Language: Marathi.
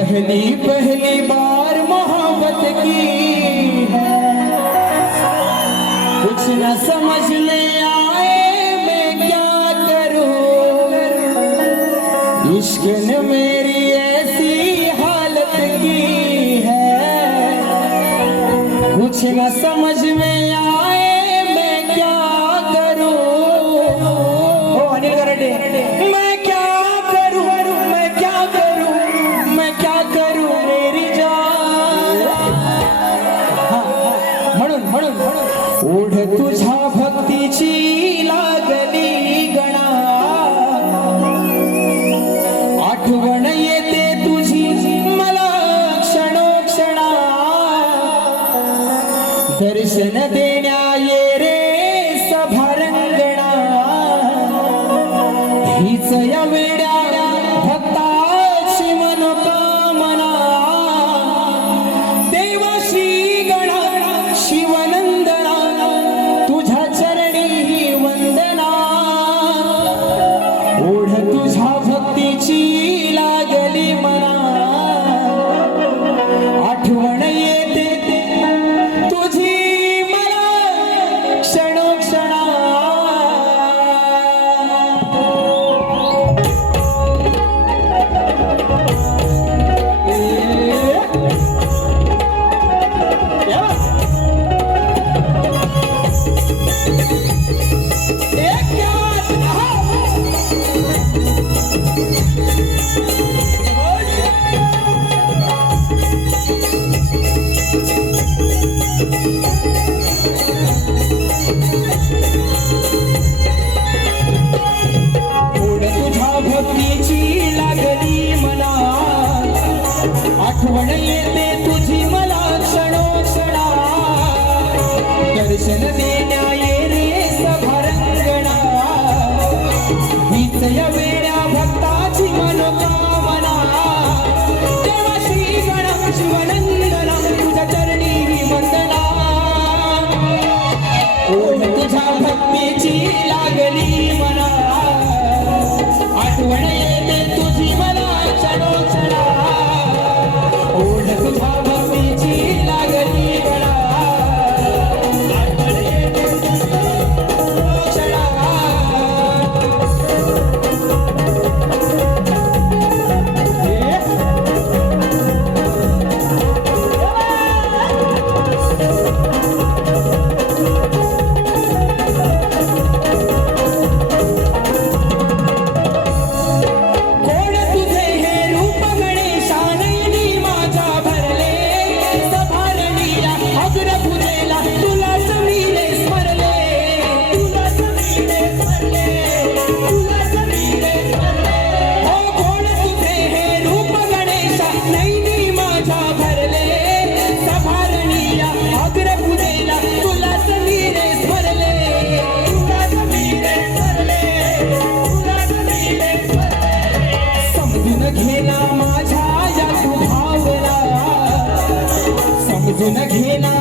पहली पहली बार मोहब्बत की है, कुछ न समझ में आए मैं क्या करूं। इश्क ने मेरी ऐसी हालत की है, कुछ न समझ में आए मैं क्या करूं। ओ अनिल गराडे, मैं क्या करूं, मैं क्या करूं, मैं क्या करूं मेरी जान। म्हणून म्हणून ओढ तुझ्या भक्तीची लागली गणा, आठवण येते तुझी मला क्षणोक्षणा। दर्शन देण्या ये रे सभारंगणा, हीच या वेड्या भक्ताची मनोकामना। देवाशी गणा शिवनंदना, तुझ्या चरणी ही वंदना। ओढ तुझ्या भक्तीची लागली मना, आठवण येते तुझी मला क्षणोक्षणा। भक्तीची लागली मना, आठवण येते तुझी मला क्षणोक्षणा। दर्शन देण्या ये रे सभारंगणा, हीच या वेड्या भक्ताची मनोकामना। देवाशी गणा शिवनंदना, तुझ्या चरणी ही वंदना। ओढ तुझ्या भक्तीची लागली मना, आठवण येते तुझी मला क्षणोक्षणा। ओढ तुझ्या भक्तीची लागली गणा, आठवण येते तुझी क्षणा। समजून घेना